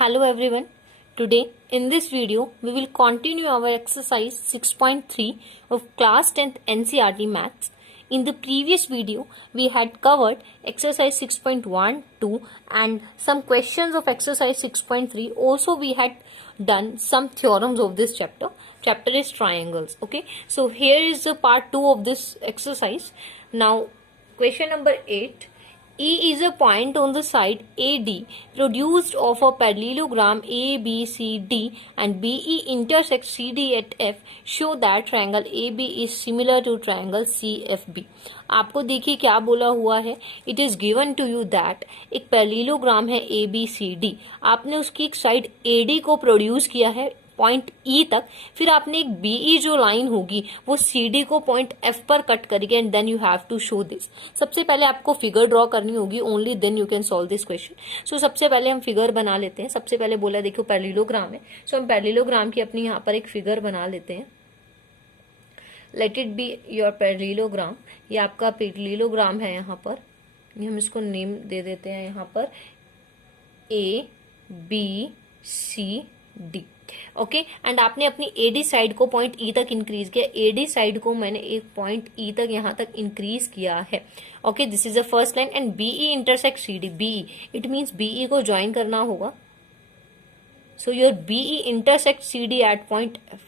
Hello everyone. Today in this video we will continue our exercise 6.3 of class 10th NCERT Maths. In the previous video we had covered exercise 6.1, 2 and some questions of exercise 6.3. Also we had done some theorems of this chapter. Chapter is triangles. Okay. So here is the part 2 of this exercise. Now question number 8. E is a point on the side AD produced of a parallelogram ABCD and BE intersects CD at F. Show that triangle AB is similar to triangle CFB. आपको देखिए क्या बोला हुआ है. It is given to you that एक parallelogram है ABCD. आपने उसकी एक साइड AD को प्रोड्यूस किया है पॉइंट E तक, फिर आपने एक BE जो लाइन होगी वो CD को पॉइंट F पर कट करेगी and then you have to show this. सबसे पहले आपको फिगर ड्रॉ करनी होगी, only then you can solve this question. So सबसे पहले हम फिगर बना लेते हैं. सबसे पहले बोला देखो पैरेललोग्राम है, सो हम पैरेललोग्राम की अपनी यहाँ पर एक फिगर बना लेते हैं. Late it be your parallelogram. ये आपका पैरेललोग्राम है. यहाँ पर हम इसको नेम दे देते हैं यहाँ पर ABCD. ओके एंड आपने अपनी AD साइड को पॉइंट E तक इंक्रीज किया. AD साइड को मैंने एक पॉइंट E तक यहाँ तक इंक्रीज किया है. Okay this is the first line and BE intersect CD. BE it means BE को ज्वाइन करना होगा. So your BE intersect CD at point F.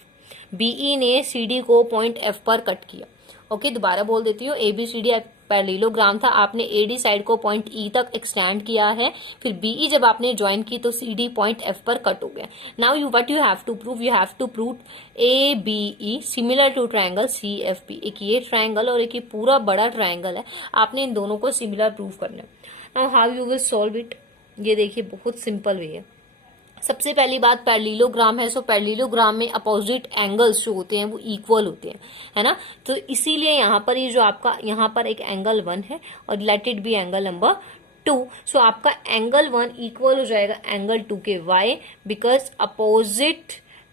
BE ने CD को पॉइंट F पर कट किया. ओके दोबारा बोल देती हूँ. ABCD पैरेललोग्राम था, आपने AD साइड को पॉइंट E तक एक्सटेंड किया है, फिर BE जब आपने ज्वाइन की तो CD पॉइंट F पर कट हो गया. Now you what you have to prove, you have to prove ABE similar to triangle CFB. एक ये ट्रायंगल और एक ये पूरा बड़ा ट्रायंगल है, आपने इन दोनों को सिमिलर प्रूव करना है. Now how you will solve it, ये देखिए बहुत सिंपल वे है. सबसे पहली बात पैरेललोग्राम है, सो पैरेललोग्राम में अपोजिट एंगल्स जो होते हैं वो इक्वल होते हैं, है ना. तो इसीलिए यहाँ पर ये जो आपका यहाँ पर एक एंगल 1 है और let it be angle number 2. So आपका एंगल 1 इक्वल हो जाएगा एंगल 2 के. Why? Because opposite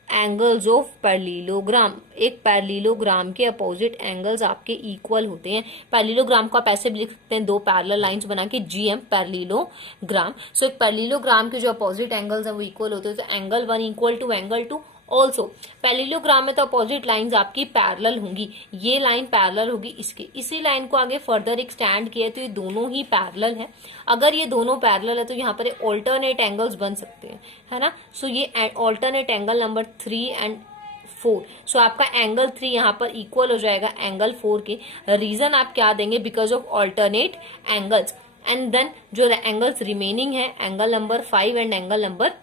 angles of parallelogram, एक पैरेललोग्राम के अपोजिट एंगल्स आपके इक्वल होते हैं. पैरेललोग्राम को आप ऐसे भी लिख सकते हैं, दो पैरेलल लाइंस बना के GM पैरेललोग्राम. सो एक पैरेललोग्राम के जो अपोजिट एंगल्स हैं वो इक्वल होते हैं. तो angle 1 equal to angle 2. Also parallelogram में तो अपोजिट लाइंस आपकी पैरेलल होंगी. ये लाइन पैरेलल होगी इसके, इसी लाइन को आगे फर्दर एक्सटेंड किया तो ये दोनों ही पैरेलल है. अगर ये दोनों पैरेलल है तो यहाँ पर ऑल्टरनेट एंगल्स बन सकते हैं, है ना. सो ये ऑल्टरनेट एंगल नंबर 3 एंड 4. सो आपका एंगल 3 यहाँ पर इक्वल हो जाएगा एंगल 4 के. रीजन आप क्या देंगे, because of alternate angles. And then जो एंगल्स रिमेनिंग है angle number 5 and angle number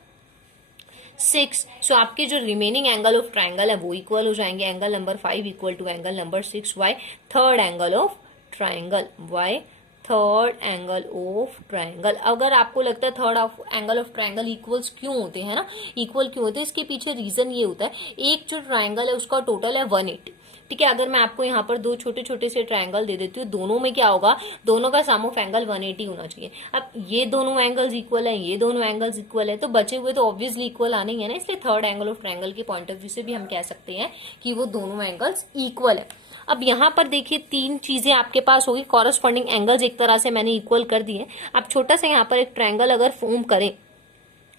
6. So आपके जो रिमेनिंग एंगल ऑफ ट्रायंगल है वो इक्वल हो जाएंगे. Angle number 5 equal to angle number 6. Why? Third angle of triangle. Why? Third angle of triangle. अगर आपको लगता है third angle of triangle equals क्यों होते हैं ना, इक्वल क्यों होते हैं, इसके पीछे रीजन ये होता है, एक जो ट्रायंगल है उसका टोटल है 180. ठीक है, अगर मैं आपको यहाँ पर दो छोटे छोटे से ट्रायंगल दे देती हूँ, दोनों में क्या होगा, दोनों का सम ऑफ एंगल 180 होना चाहिए. अब ये दोनों एंगल्स इक्वल है, ये दोनों एंगल्स इक्वल है, तो बचे हुए तो ऑब्वियसली इक्वल आने ही है ना. इसलिए थर्ड एंगल ऑफ ट्रायंगल के पॉइंट ऑफ व्यू से भी हम कह सकते हैं कि वो दोनों एंगल्स इक्वल है. अब यहाँ पर देखिए तीन चीजें आपके पास होगी. कॉरस्पॉन्डिंग एंगल्स एक तरह से मैंने इक्वल कर दिए. आप छोटा सा यहाँ पर एक ट्रायंगल अगर फॉर्म करें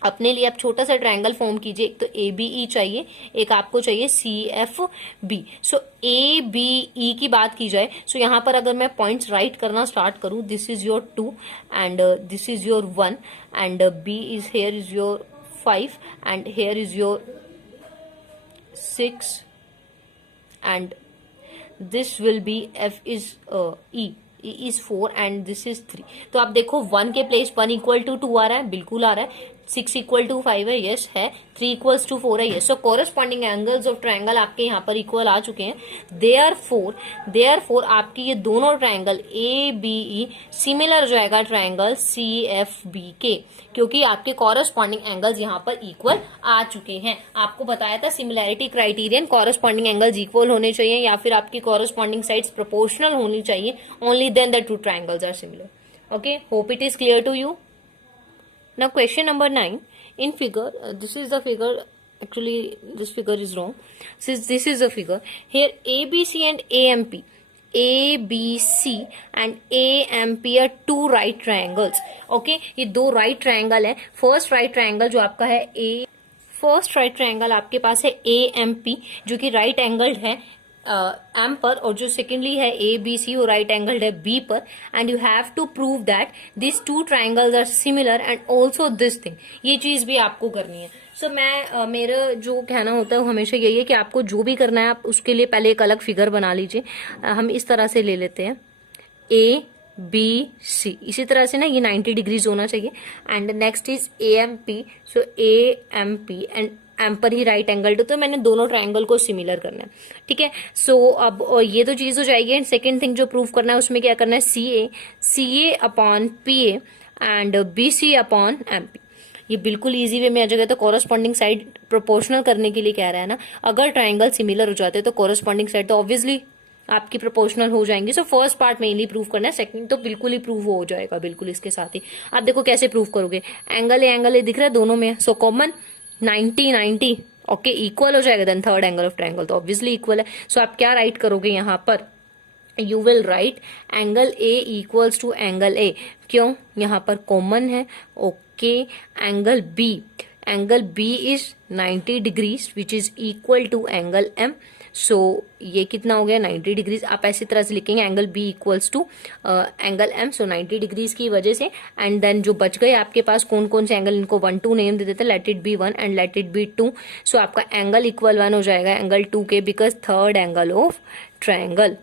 अपने लिए, आप छोटा सा ट्रायंगल फॉर्म कीजिए. एक तो ABE चाहिए, एक आपको चाहिए CFB. सो ABE की बात की जाए, सो यहाँ पर अगर मैं पॉइंट्स राइट करना स्टार्ट करूं, this is your 2 and this is your 1 and B is here is your 5 and here is your 6 and this will be F is E is 4 and this is 3. तो आप देखो 1 के place 1 equal to 2 आ रहा है, बिल्कुल आ रहा है. 6 equal to 5 है, यस है. 3 इक्वल्स टू 4 है, yes. So corresponding angles of triangle आपके यहाँ पर इक्वल आ चुके हैं. देयरफॉर आपकी ये दोनों ट्रायंगल ABE सिमिलर हो जाएगा ट्रायंगल CFB के, क्योंकि आपके कोरस्पॉन्डिंग एंगल्स यहाँ पर इक्वल आ चुके हैं. आपको बताया था similarity criterion, corresponding angles equal होने चाहिए या फिर आपकी कोरस्पॉन्डिंग साइड्स प्रोपोर्शनल होनी चाहिए. Only then the two triangles are similar. Okay, hope it is clear to you. Now question number 9. In figure, this is the figure. Actually, this figure is wrong. Since this is the figure, here ABC and AMP A B C and A M P are two right triangles. Okay, ये दो right triangle है। First right triangle जो आपका है first right triangle आपके पास है ए M P, जो कि राइट एंगल्ड है एम पर, और जो सेकेंडली है ए बी सी वो राइट एंगल्ड है बी पर। And you have to prove that this two triangles are similar and also this thing, ये चीज भी आपको करनी है। सो मैं मेरा जो कहना होता है वो हमेशा यही है कि आपको जो भी करना है आप उसके लिए पहले एक अलग फिगर बना लीजिए। हम इस तरह से ले लेते हैं ए बी सी, इसी तरह से ना ये 90 डिग्रीज होना चाहिए। And next is A M P, so A M P and M पर ही राइट एंगल, तो मैंने दोनों ट्रायंगल को सिमिलर करना है। ठीक है, सो अब ये तो चीज हो जाएगी। एंड सेकेंड थिंग जो प्रूव करना है उसमें क्या करना है, C A upon P A and B C upon M P. ये बिल्कुल इजी वे में आ जाएगा। तो कोरस्पॉन्डिंग साइड प्रोपोर्शनल करने के लिए कह रहा है ना, अगर ट्राइंगल सिमिलर हो जाते हैं तो कोरस्पॉन्डिंग साइड तो ऑब्वियसली आपकी प्रोपोर्शनल हो जाएंगी। So first part mainly prove करना है, सेकंड तो बिल्कुल ही प्रूव हो जाएगा बिल्कुल इसके साथ ही। आप देखो कैसे प्रूव करोगे, एंगल ए दिख रहा है दोनों में, सो कॉमन 90 ओके, इक्वल हो जाएगा। Then third angle of triangle तो ऑब्वियसली इक्वल है। सो आप क्या राइट करोगे यहाँ पर, you will write angle A equals to angle A, क्यों, यहाँ पर कॉमन है। Okay, angle B is 90 degrees which is equal to angle M. So ये कितना हो गया 90 डिग्रीज। आप ऐसी तरह से लिखेंगे angle B equals to angle M, so 90 degrees की वजह से। एंड देन जो बच गए आपके पास कौन कौन से एंगल, इनको 1 2 नेम दे देते हैं, late it B 1 and let it B 2। So आपका एंगल इक्वल 1 हो जाएगा एंगल 2 के, because third angle of triangle.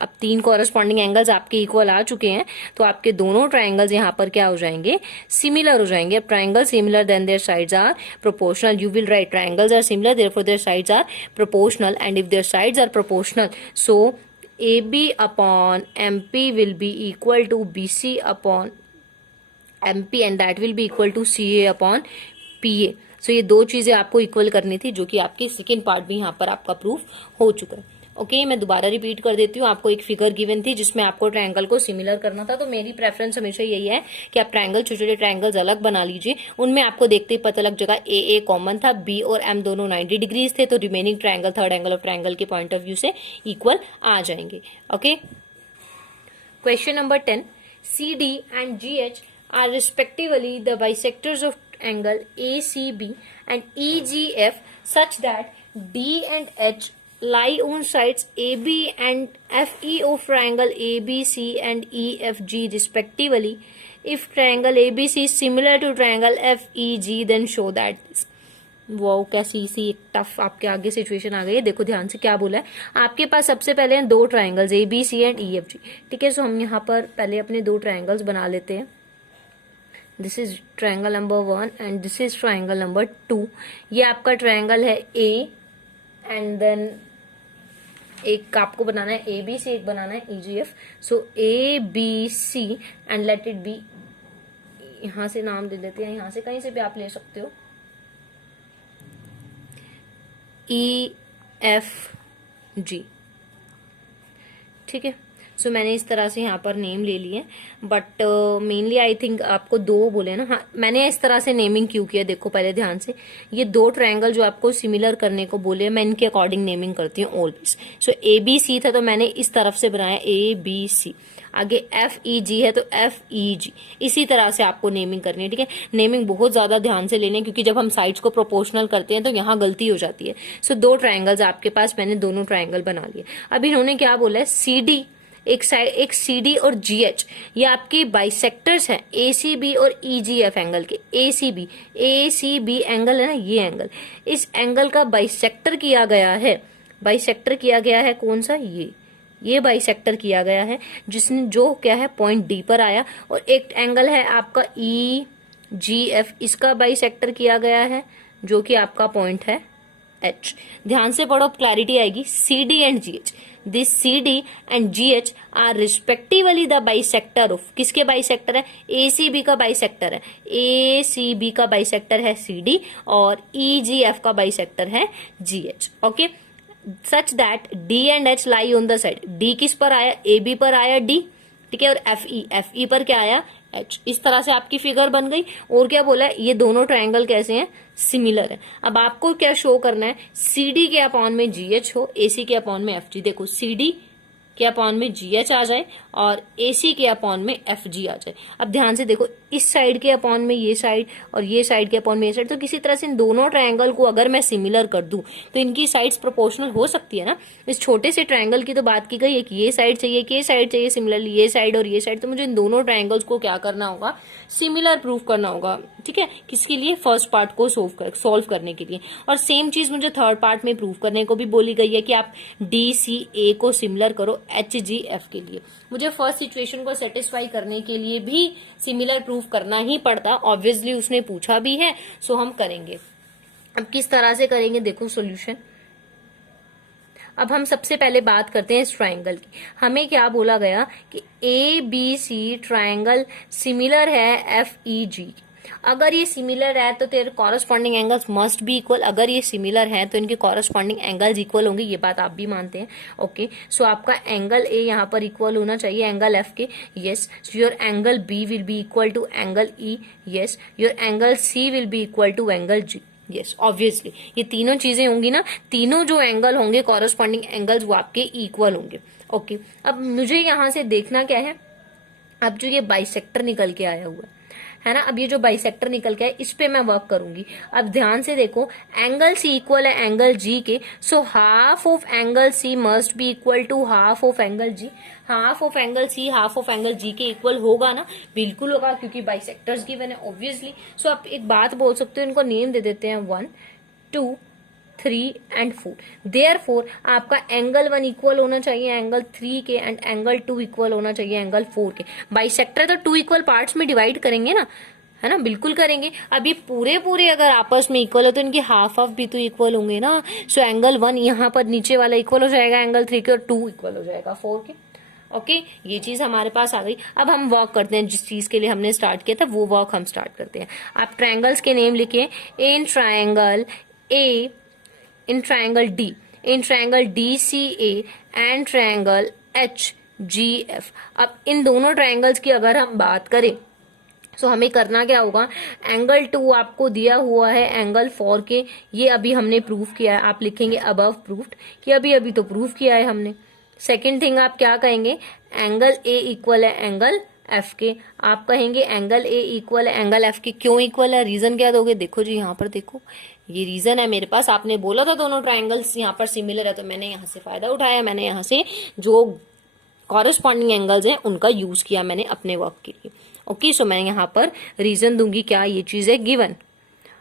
अब 3 कॉरस्पॉन्डिंग एंगल्स आपके इक्वल आ चुके हैं, तो आपके दोनों ट्रायंगल्स यहाँ पर क्या हो जाएंगे, सिमिलर हो जाएंगे। अब triangle similar then their sides are proportional, you will write triangles are similar therefore their sides are proportional, and if their sides are proportional so AB upon MP will be equal to BC upon MP and that will be equal to CA upon PA। सो ये दो चीजें आपको equal करनी थी, जो कि आपकी second part भी यहाँ पर आपका प्रूफ हो चुका है। ओके, मैं दोबारा रिपीट कर देती हूँ। आपको एक फिगर गिवन थी जिसमें आपको ट्रायंगल को सिमिलर करना था, तो मेरी प्रेफरेंस हमेशा यही है कि आप ट्रायंगल, छोटे छोटे ट्रायंगल्स अलग बना लीजिए। उनमें आपको देखते ही पता लग जाएगा ए कॉमन था, बी और एम दोनों 90 डिग्रीज थे, तो remaining triangle third angle of triangle के पॉइंट ऑफ व्यू से इक्वल आ जाएंगे। Okay, question number 10, CD and GH are respectively the bisectors of angle ACB and EGF such that D and H lie on sides AB and FE of triangle ABC and EFG respectively. If triangle ABC is similar to triangle FEG, then show that this। वो कैसी सी एक tough आपके आगे situation आ गई है। देखो ध्यान से क्या बोला है, आपके पास सबसे पहले हैं दो ट्रायंगल्स ABC एंड EFG। ठीक है, सो हम यहाँ पर पहले अपने दो ट्रायंगल्स बना लेते हैं। This is triangle number 1 and this is triangle number 2। ये आपका ट्रायंगल है A एंड देन एक आपको बनाना है ABC, एक बनाना है EGF। So ABC and let it B, यहां से नाम दे देते हैं, यहां से कहीं से भी आप ले सकते हो, EFG। ठीक है, सो मैंने इस तरह से यहाँ पर नेम ले लिए, बट मेनली आई थिंक आपको दो बोले ना। हाँ, मैंने इस तरह से नेमिंग क्यों किया, देखो पहले ध्यान से, ये दो ट्रायंगल जो आपको सिमिलर करने को बोले, मैं इनके अकॉर्डिंग नेमिंग करती हूँ ऑलवेज। सो ABC था तो मैंने इस तरफ से बनाया ABC, आगे FEG है तो FEG, इसी तरह से आपको नेमिंग करनी है। ठीक है, नेमिंग बहुत ज्यादा ध्यान से लेनी है, क्योंकि जब हम साइड्स को प्रोपोर्शनल करते हैं तो यहाँ गलती हो जाती है। सो दो ट्रायंगल्स आपके पास, मैंने दोनों ट्रायंगल बना लिए। अब इन्होंने क्या बोला है, CD एक साइड, एक CD और GH, ये आपके बाइसेक्टर्स हैं ACB और EGF एंगल के। ACB एंगल है ना, ये एंगल, इस एंगल का बाइसेक्टर किया गया है। बाइसेक्टर किया गया है कौन सा, ये बाइसेक्टर किया गया है, जिसने जो क्या है पॉइंट D पर आया। और एक एंगल है आपका EGF, इसका बाइसेक्टर किया गया है, जो कि आपका पॉइंट है H। ध्यान से पढ़ो, क्लैरिटी आएगी। CD and GH, this CD and GH are respectively the bisector of, किसके बाइसेक्टर है, ACB का बाइसेक्टर है। ACB का बाइसेक्टर है CD और EGF का बाइसेक्टर है GH। Okay, such that D and H lie on the side. D किस पर आया, AB पर आया D, ठीक है, और FE पर क्या आया, एच। इस तरह से आपकी फिगर बन गई। और क्या बोला है, ये दोनों ट्रायंगल कैसे हैं, सिमिलर है। अब आपको क्या शो करना है, CD के अपॉन में GH हो, AC के अपॉन में FG। देखो CD के अपॉन में GH आ जाए और AC के अपॉन में FG आ जाए। अब ध्यान से देखो, इस साइड के अपॉन में ये साइड और ये साइड के अपॉन में ये साइड, तो किसी तरह से इन दोनों ट्रायंगल को अगर मैं सिमिलर कर दूं तो इनकी साइड्स प्रोपोर्शनल हो सकती है ना। इस छोटे से ट्रायंगल की तो बात की गई है कि ये साइड चाहिए कि ये साइड चाहिए, सिमिलरली ये साइड और ये साइड, तो मुझे इन दोनों ट्रायंगल्स को क्या करना होगा, सिमिलर प्रूव करना होगा। ठीक है, किसके लिए, फर्स्ट पार्ट को सॉल्व करने के लिए। और सेम चीज मुझे थर्ड पार्ट में प्रूव करने को भी बोली गई है कि आप DCA को सिमिलर करो HGF के लिए। मुझे फर्स्ट सिचुएशन को सेटिस्फाई करने के लिए भी सिमिलर प्रूफ करना ही पड़ता, ऑब्वियसली उसने पूछा भी है, सो हम करेंगे। अब किस तरह से करेंगे, देखो सॉल्यूशन। अब हम सबसे पहले बात करते हैं इस ट्रायंगल की। हमें क्या बोला गया कि ABC ट्रायंगल सिमिलर है FEG। अगर ये सिमिलर है तो तेरे corresponding angles must be equal. अगर ये सिमिलर है तो इनके कॉरस्पॉन्डिंग एंगल्स इक्वल होंगे, ये बात आप भी मानते हैं। ओके, सो आपका एंगल A यहाँ पर इक्वल होना चाहिए एंगल F के। Yes, your angle B will be equal to angle E। Yes, your angle C will be equal to angle G। Yes, obviously ये तीनों चीजें होंगी ना, तीनों जो एंगल होंगे कॉरस्पॉन्डिंग एंगल्स वो आपके इक्वल होंगे। ओके, अब मुझे यहां से देखना क्या है, अब जो ये बाइसेक्टर निकल के आया हुआ है ना, अब ये जो बाइसेक्टर निकल के आया इस पे मैं वर्क करूंगी। अब ध्यान से देखो, एंगल C इक्वल है एंगल G के, so half of angle C must be equal to half of angle G। Half of angle C half of angle G के इक्वल होगा ना, बिल्कुल होगा, क्योंकि बाइसेक्टर्स गिवन है ऑब्वियसली। सो आप एक बात बोल सकते हो, इनको नेम दे देते हैं 1 2 3 एंड 4। देयरफॉर आपका एंगल 1 इक्वल होना चाहिए एंगल 3 के एंड एंगल 2 इक्वल होना चाहिए एंगल 4 के। बाइसेक्टर तो 2 इक्वल पार्ट्स में डिवाइड करेंगे ना, है ना, बिल्कुल करेंगे। अब ये पूरे अगर आपस में इक्वल है तो इनके हाफ हाफ भी तो इक्वल होंगे ना। सो एंगल 1 यहाँ पर नीचे वाला इक्वल हो जाएगा एंगल 3 के और 2 इक्वल हो जाएगा 4 के। ओके, ये चीज हमारे पास आ गई। अब हम वर्क करते हैं, जिस चीज के लिए हमने स्टार्ट किया था वो वर्क हम स्टार्ट करते हैं। आप ट्रायंगल्स के नेम लिखिए, in triangle A, in triangle D, in triangle DCA and triangle HGF। अब इन दोनों ट्रायंगल्स की अगर हम बात करें तो हमें करना क्या होगा, एंगल 2 आपको दिया हुआ है एंगल 4 के, ये अभी हमने प्रूफ किया है। आप लिखेंगे अबव प्रूफ्ड, कि अभी तो प्रूफ किया है हमने। सेकेंड थिंग आप क्या कहेंगे, एंगल A इक्वल है एंगल F के। आप कहेंगे एंगल A इक्वल है एंगल F के। क्यों इक्वल है, रीजन क्या दोगे, देखो जी यहाँ पर देखो, ये रीजन है मेरे पास। आपने बोला था दोनों ट्रायंगल्स यहाँ पर सिमिलर है, तो मैंने यहाँ से फायदा उठाया, मैंने यहाँ से जो कॉरस्पॉन्डिंग एंगल्स हैं उनका यूज किया मैंने अपने वर्क के लिए। ओके, सो मैं यहाँ पर रीजन दूंगी, क्या ये चीज है गिवन।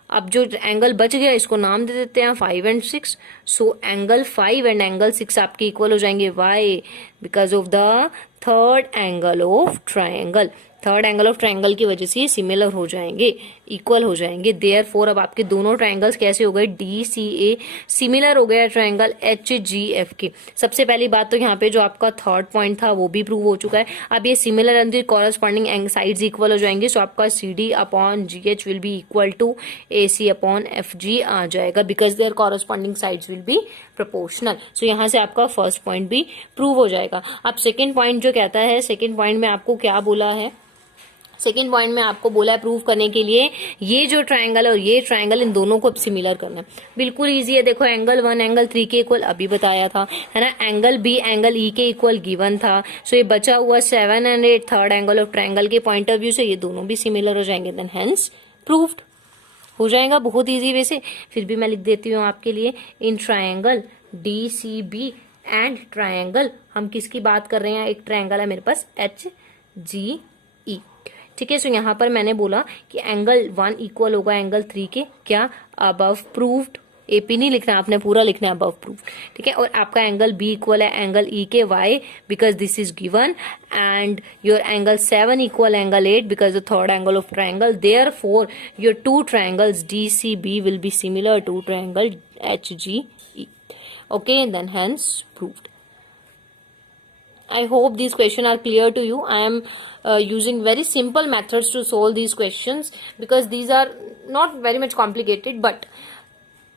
अब जो एंगल बच गया इसको नाम दे देते हैं 5 and 6। So angle 5 and angle 6 आपके इक्वल हो जाएंगे। Why, because of the third angle of triangle. Third angle of triangle की वजह से ये सिमिलर हो जाएंगे, इक्वल हो जाएंगे। देयरफॉर अब आपके दोनों ट्रायंगल्स कैसे हो गए, DCA सिमिलर हो गया ट्रायंगल HGF के। सबसे पहली बात तो यहाँ पे जो आपका थर्ड पॉइंट था वो भी प्रूव हो चुका है। अब ये similar and corresponding sides equal हो जाएंगे। सो आपका CD upon GH will be equal to AC upon FG आ जाएगा, because there corresponding sides will be proportional. So यहाँ से आपका फर्स्ट पॉइंट भी प्रूव हो जाएगा। अब सेकेंड पॉइंट जो कहता है, सेकेंड पॉइंट में आपको क्या बोला है, सेकेंड पॉइंट में आपको बोला है प्रूव करने के लिए ये जो ट्रायंगल और ये ट्रायंगल, इन दोनों को अब सिमिलर करना है। बिल्कुल इजी है, देखो एंगल 1 एंगल 3 के इक्वल अभी बताया था, है ना। एंगल B एंगल E के इक्वल गिवन था। सो ये बचा हुआ 7 and 8 third angle of triangle के पॉइंट ऑफ व्यू से ये दोनों भी सिमिलर हो जाएंगे, देन हेंस प्रूव्ड हो जाएगा। बहुत ईजी, वैसे फिर भी मैं लिख देती हूँ आपके लिए, in triangle DCB and triangle, हम किसकी बात कर रहे हैं, एक ट्रायंगल है मेरे पास HGE। ठीक है, सो यहाँ पर मैंने बोला कि एंगल 1 इक्वल होगा एंगल 3 के, क्या, अबव प्रूव्ड। AP नहीं लिखना, आपने पूरा लिखना है अबव प्रूव्ड। ठीक है, और आपका एंगल B इक्वल है एंगल E के, why, because this is given. And your angle 7 equal angle 8 because the third angle of triangle. Therefore your two triangles DCB will be similar to triangle HGE। Okay, then hence proved. I hope these questions are clear to you. I am using very simple methods to solve these questions because these are not very much complicated, but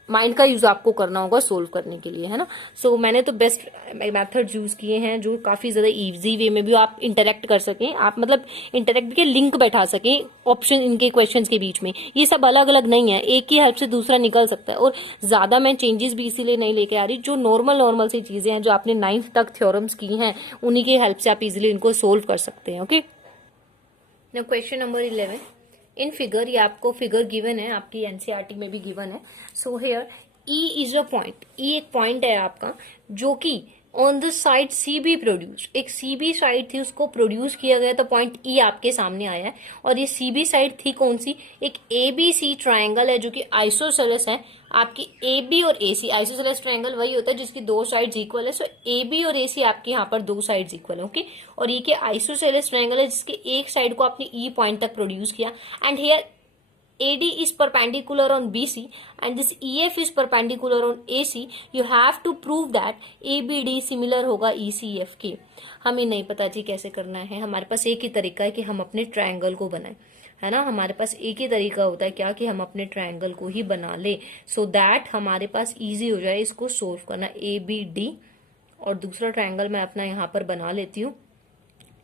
mind का use आपको करना होगा solve करने के लिए, है ना। सो मैंने तो बेस्ट मेथड यूज किए हैं जो काफी ज्यादा इजी वे में भी आप इंटरेक्ट कर सकें, आप मतलब इंटरेक्ट के लिंक बैठा सकें ऑप्शन इनके क्वेश्चंस के बीच में। ये सब अलग अलग नहीं है, एक की हेल्प से दूसरा निकल सकता है। और ज्यादा मैं चेंजेस भी इसीलिए नहीं लेके आ रही, जो नॉर्मल सी चीजें हैं जो आपने 9th तक थ्योरम्स की हैं उन्हीं की हेल्प से आप इजिली इनको सोल्व कर सकते हैं। Okay, now question number 11 in figure, ये आपको फिगर गिवन है, आपकी एनसीईआरटी में भी गिवन है। So here E is a point, E एक पॉइंट है आपका जो कि on the side C B produce, एक सी बी साइड थी उसको प्रोड्यूस किया गया, तो पॉइंट ई आपके सामने आया है। और ये सी बी साइड थी कौन सी, एक ए बी सी ट्राइंगल है जो कि आइसोसेलेस है। आपकी ए बी और ए सी, आइसोसेलेस ट्राइंगल वही होता है जिसकी दो साइड्स इक्वल है। सो ए बी और ए सी आपके यहाँ पर दो साइड्स इक्वल है। ओके, और ये के आइसोसेलेस ट्राइंगल है जिसके एक साइड को आपने ई पॉइंट तक प्रोड्यूस किया। And here AD is perpendicular on BC and this EF is perpendicular on AC. You have to prove that ABD similar होगा ECF के। हमें नहीं पता जी कैसे करना है, हमारे पास एक ही तरीका है कि हम अपने ट्रायंगल को बनाएं, है ना। हमारे पास एक ही तरीका होता है क्या, कि हम अपने ट्रायंगल को ही बना ले, सो दैट हमारे पास इजी हो जाए इसको सोल्व करना। ABD और दूसरा ट्रायंगल मैं अपना यहाँ पर बना लेती हूँ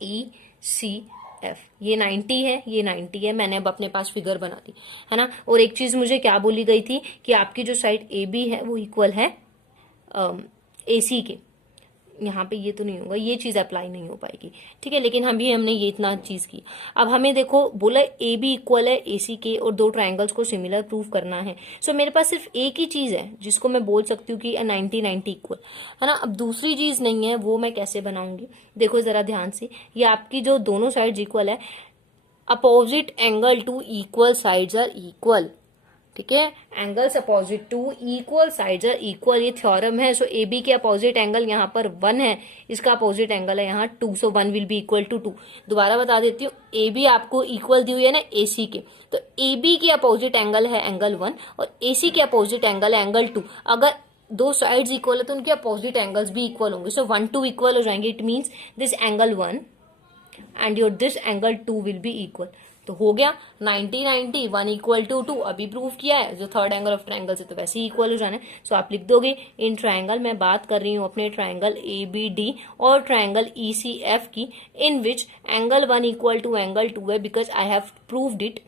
ECF। ये 90 है, ये 90 है, मैंने अब अपने पास फिगर बना दी, है ना। और एक चीज मुझे क्या बोली गई थी कि आपकी जो साइड AB है वो इक्वल है AC के। यहाँ पे ये तो नहीं होगा, ये चीज अप्लाई नहीं हो पाएगी, ठीक है। लेकिन हमने ये इतना चीज की। अब हमें देखो बोला AB इक्वल है AC के और दो ट्रायंगल्स को सिमिलर प्रूव करना है। सो मेरे पास सिर्फ एक ही चीज है जिसको मैं बोल सकती हूँ कि 90-90 इक्वल, है ना। अब दूसरी चीज नहीं है, वो मैं कैसे बनाऊंगी, देखो जरा ध्यान से। ये आपकी जो दोनों साइड्स इक्वल है, opposite angle to equal sides are equal, ठीक है। Angles opposite to equal sides are equal, ये थ्योरम है। सो ए बी के अपोजिट एंगल यहाँ पर 1 है, इसका अपोजिट एंगल है यहाँ 2, सो 1 विल बी इक्वल टू 2। दोबारा बता देती हूँ, ए बी आपको इक्वल दी हुई है ना ए सी के, तो ए बी के अपोजिट एंगल है एंगल 1 और ए सी के अपोजिट एंगल है एंगल 2। अगर दो साइड्स इक्वल है तो उनके अपोजिट एंगल्स भी इक्वल होंगे, सो 1 2 इक्वल हो जाएंगे। It means this angle 1 and your this angle 2 will be equal. तो हो गया 90-90, 1 इक्वल टू 2, अभी प्रूव किया है। जो थर्ड एंगल ऑफ ट्रायंगल से तो वैसे ही इक्वल हो जाना है। सो आप लिख दोगे इन ट्रायंगल, मैं बात कर रही हूँ अपने ट्रायंगल ABD और ट्रायंगल ECF की, in which angle 1 equal to angle 2 है, because I have proved it.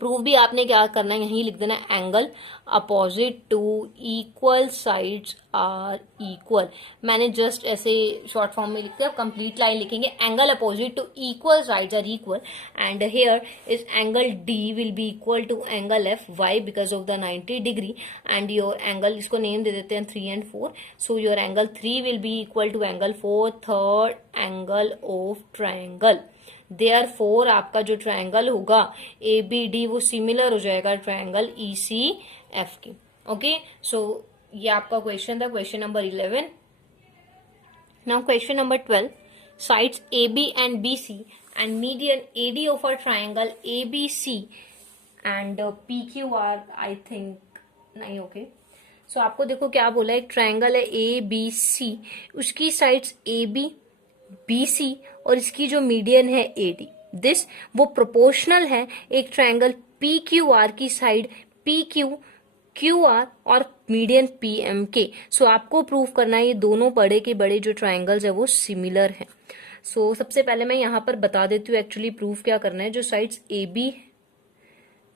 Proof भी आपने क्या करना है, यहीं लिख देना angle opposite to equal sides are equal. मैंने जस्ट ऐसे शॉर्ट फॉर्म में लिख दिया, कंप्लीट लाइन लिखेंगे angle opposite to equal sides are equal and here is angle D will be equal to angle F। Y? Because of the 90 degree and your angle, इसको name दे देते हैं 3 and 4। So your angle 3 will be equal to angle 4, third angle of triangle. Therefore आपका जो triangle होगा ABD वो similar हो जाएगा ट्रायंगल ECF की। ओके, सो ये आपका क्वेश्चन था, question number 11। Now question number 12, sides AB and BC and median AD of a triangle ABC and PQR I think नहीं, ओके। सो आपको देखो क्या बोला, एक ट्रायंगल है ABC, उसकी साइड्स AB BC और इसकी जो मीडियन है AD, दिस वो प्रोपोर्शनल है एक ट्रायंगल PQR की साइड PQ QR और मीडियन PMK। सो आपको प्रूव करना है ये दोनों बड़े के बड़े जो ट्रायंगल्स है वो सिमिलर हैं। सो सबसे पहले मैं यहाँ पर बता देती हूँ एक्चुअली प्रूफ क्या करना है। जो साइड्स AB,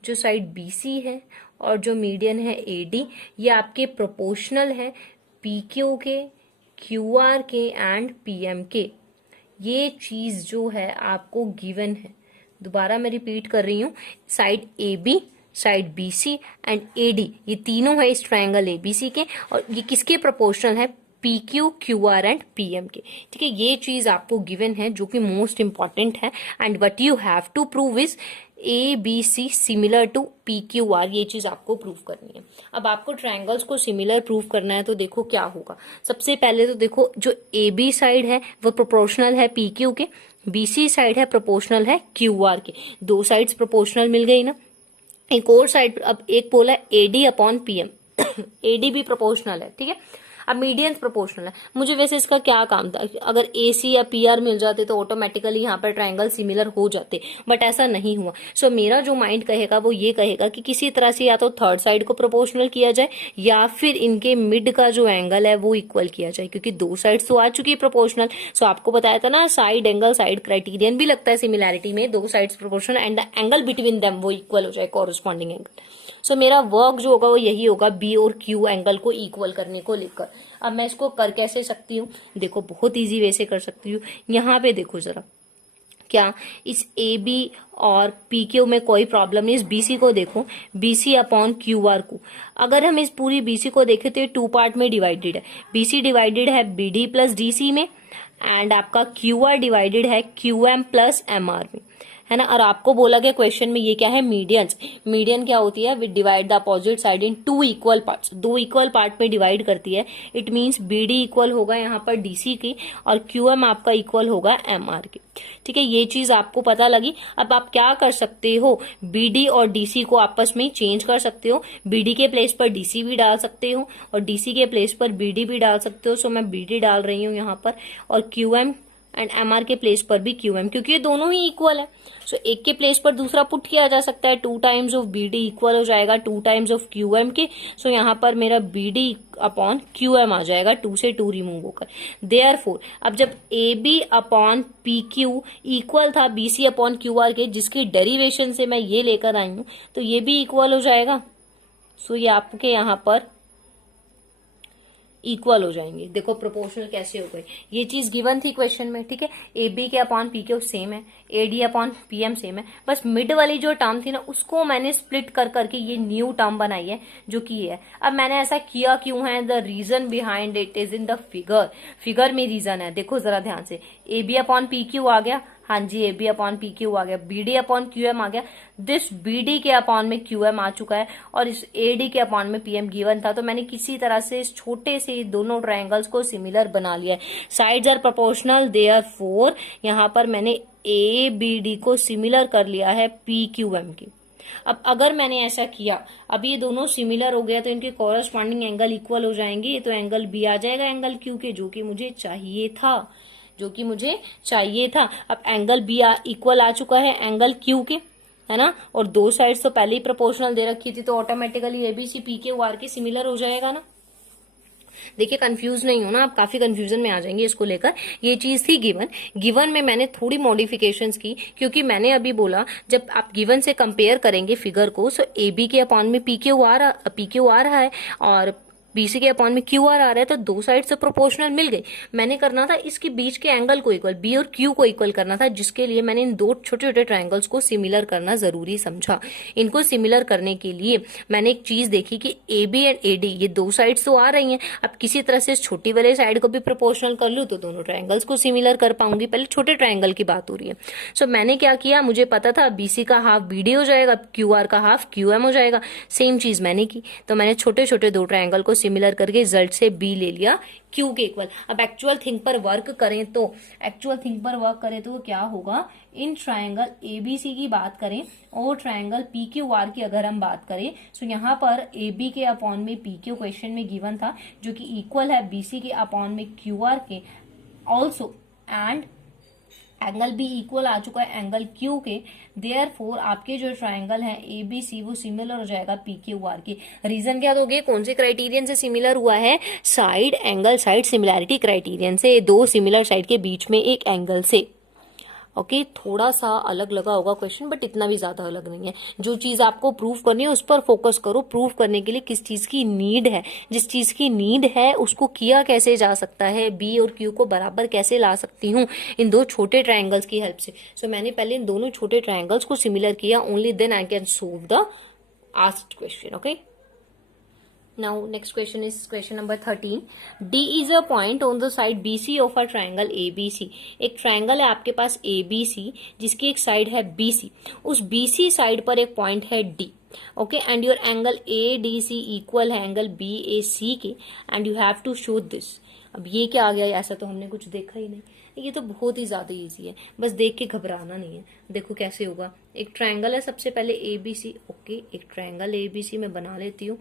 जो साइड BC है और जो मीडियन है AD, ये आपके प्रोपोर्शनल है PQ के, QR के एंड PM के। ये चीज जो है आपको गिवन है। दोबारा मैं रिपीट कर रही हूँ, side AB, side BC and AD, ये तीनों है इस ट्रायंगल ABC के और ये किसके प्रोपोर्शनल है, PQ, QR एंड PM के, ठीक है। ये चीज आपको गिवन है जो कि मोस्ट इंपॉर्टेंट है and what you have to prove is ABC similar to PQR, ये चीज आपको प्रूव करनी है। अब आपको ट्रायंगल्स को सिमिलर प्रूव करना है तो देखो क्या होगा। सबसे पहले तो देखो जो AB साइड है वो प्रोपोर्शनल है PQ के, BC साइड है प्रोपोर्शनल है QR के, दो साइड्स प्रोपोर्शनल मिल गई ना। एक और साइड, अब एक बोला AD अपॉन PM AD भी प्रोपोर्शनल है, ठीक है। अब मीडियंस प्रोपोर्शनल है, मुझे वैसे इसका क्या काम था, अगर AC या PR मिल जाते तो ऑटोमेटिकली यहाँ पर ट्रायंगल सिमिलर हो जाते, बट ऐसा नहीं हुआ। सो मेरा जो माइंड कहेगा वो ये कहेगा कि किसी तरह से या तो थर्ड साइड को प्रोपोर्शनल किया जाए या फिर इनके मिड का जो एंगल है वो इक्वल किया जाए, क्योंकि दो साइड्स तो आ चुकी है प्रोपोर्शनल। सो आपको बताया था ना साइड एंगल साइड क्राइटेरियन भी लगता है सिमिलैरिटी में, दो sides proportional and the angle between them वो इक्वल हो जाए, कॉरस्पॉन्डिंग एंगल। सो मेरा वर्क जो होगा वो यही होगा, B और Q एंगल को इक्वल करने को लेकर। अब मैं इसको कर कैसे सकती हूँ, देखो बहुत इजी वे से कर सकती हूँ। यहाँ पे देखो जरा, क्या इस AB और PQ में कोई प्रॉब्लम नहीं, इस BC को देखो, BC अपॉन QR को, अगर हम इस पूरी BC को देखें तो ये 2 पार्ट में डिवाइडेड है। BC डिवाइडेड है BD प्लस DC में, एंड आपका QR डिवाइडेड है QM प्लस MR में, है ना। और आपको बोला गया क्वेश्चन में ये क्या है, मीडियंस। मीडियन क्या होती है, with divide the opposite side in 2 equal parts, 2 equal part में डिवाइड करती है। इट मींस BD इक्वल होगा यहाँ पर DC की और QM आपका इक्वल होगा MR की। ठीक है, ये चीज आपको पता लगी। अब आप क्या कर सकते हो, BD और DC को आपस में चेंज कर सकते हो, BD के प्लेस पर DC भी डाल सकते हो और DC के प्लेस पर BD भी डाल सकते हो। सो मैं BD डाल रही हूँ यहाँ पर, और QM एंड MR के प्लेस पर भी QM, क्योंकि ये दोनों ही इक्वल है। सो एक के प्लेस पर दूसरा पुट किया जा सकता है, 2 टाइम्स ऑफ BD इक्वल हो जाएगा 2 टाइम्स ऑफ QM के। सो यहाँ पर मेरा BD अपॉन QM आ जाएगा, 2 से 2 रिमूव होकर। देयरफॉर अब जब AB अपॉन PQ इक्वल था BC अपॉन QR के, जिसकी डेरिवेशन से मैं ये लेकर आई हूं, तो ये भी इक्वल हो जाएगा। सो ये आपके यहाँ पर इक्वल हो जाएंगे। देखो प्रोपोर्शनल कैसे हो गए, ये चीज गिवन थी क्वेश्चन में। ठीक है, AB के अपॉन PQ सेम है, AD अपॉन PM सेम है, बस मिड वाली जो टर्म थी ना उसको मैंने स्प्लिट कर करके ये न्यू टर्म बनाई है, जो कि ये है। अब मैंने ऐसा किया क्यों है, the reason behind it is in the figure. Figure में रीजन है, देखो जरा ध्यान से, AB अपॉन PQ आ गया, हाँ जी AB अपॉन PQ आ गया, BD अपॉन QM आ गया, दिस BD के अपॉन में QM आ चुका है, और इस AD के अपॉन में PM गिवन था। तो मैंने किसी तरह से इस छोटे से दोनों ट्रायंगल्स को सिमिलर बना लिया है। साइड्स आर प्रोपोर्शनल, देयरफॉर यहाँ पर मैंने ABD को सिमिलर कर लिया है PQM की। अब अगर मैंने ऐसा किया, अब ये दोनों सिमिलर हो गया तो इनके कॉरस्पॉन्डिंग एंगल इक्वल हो जाएंगे, तो एंगल B आ जाएगा एंगल Q के, जो कि मुझे चाहिए था। अब एंगल B इक्वल आ चुका है एंगल Q के, है ना, और दो साइड्स तो पहले ही प्रोपोर्शनल दे रखी थी, तो ऑटोमेटिकली ABC PQ R के सिमिलर हो जाएगा ना। देखिए कंफ्यूज नहीं हो ना आप, काफी कंफ्यूजन में आ जाएंगे इसको लेकर। ये चीज थी गिवन में मैंने थोड़ी मॉडिफिकेशंस की, क्योंकि मैंने अभी बोला जब आप गिवन से कंपेयर करेंगे फिगर को, सो AB के अपॉन में PQ आ रहा है और BC के अपॉन में QR आ रहा है, तो दो साइड से प्रोपोर्शनल मिल गई। मैंने करना था इसके बीच के एंगल को इक्वल, B और Q को इक्वल करना था, जिसके लिए मैंने इन दो छोटे छोटे ट्रायंगल्स को सिमिलर करना जरूरी समझा। इनको सिमिलर करने के लिए मैंने एक चीज देखी कि AB एंड AD ये दो साइड्स तो आ रही हैं, अब किसी तरह से इस छोटी वाले साइड को भी प्रोपोर्शनल कर लूं तो दोनों ट्रायंगल्स को सिमिलर कर पाऊंगी। पहले छोटे ट्रायंगल की बात हो रही है। सो मैंने क्या किया, मुझे पता था BC का हाफ BD हो जाएगा, QR का हाफ QM हो जाएगा, सेम चीज मैंने की। तो मैंने छोटे छोटे दो ट्रायंगल को सिमिलर करके रिजल्ट से B ले लिया Q के इक्वल। अब एक्चुअल थिंग पर वर्क करें तो क्या होगा, इन ट्रायंगल ABC की बात करें और ट्रायंगल PQR की अगर हम बात करें, तो यहाँ पर AB के अपॉन में PQ क्वेश्चन में गिवन था, जो कि इक्वल है BC के अपॉन में QR के also, and angle B equal आ चुका है एंगल Q के। देयरफॉर आपके जो ट्रायंगल है ABC वो सिमिलर हो जाएगा PQR के। रीजन क्या दोगे, कौन से क्राइटेरियन से सिमिलर हुआ है, side angle side similarity criterion से, दो सिमिलर साइड के बीच में एक एंगल से। ओके, थोड़ा सा अलग लगा होगा क्वेश्चन, बट इतना भी ज्यादा अलग नहीं है। जो चीज आपको प्रूव करनी है उस पर फोकस करो। प्रूव करने के लिए किस चीज की नीड है, जिस चीज की नीड है उसको किया कैसे जा सकता है, B और Q को बराबर कैसे ला सकती हूँ इन दो छोटे ट्रायंगल्स की हेल्प से। सो मैंने पहले इन दोनों छोटे ट्रायंगल्स को सिमिलर किया, only then I can solve the asked question. Okay, now next question is question number 13. D is a point on the side BC of a triangle ABC. एक triangle है आपके पास ABC जिसकी एक side है BC, उस BC side पर एक point है D। Okay, and your angle ADC equal है एंगल BAC के, and you have to show this. अब ये क्या आ गया, ऐसा तो हमने कुछ देखा ही नहीं, ये तो बहुत ही ज्यादा इजी है, बस देख के घबराना नहीं है। देखो कैसे होगा, एक ट्रायंगल है सबसे पहले ABC। ओके, एक ट्रायंगल ABC में बना लेती हूँ,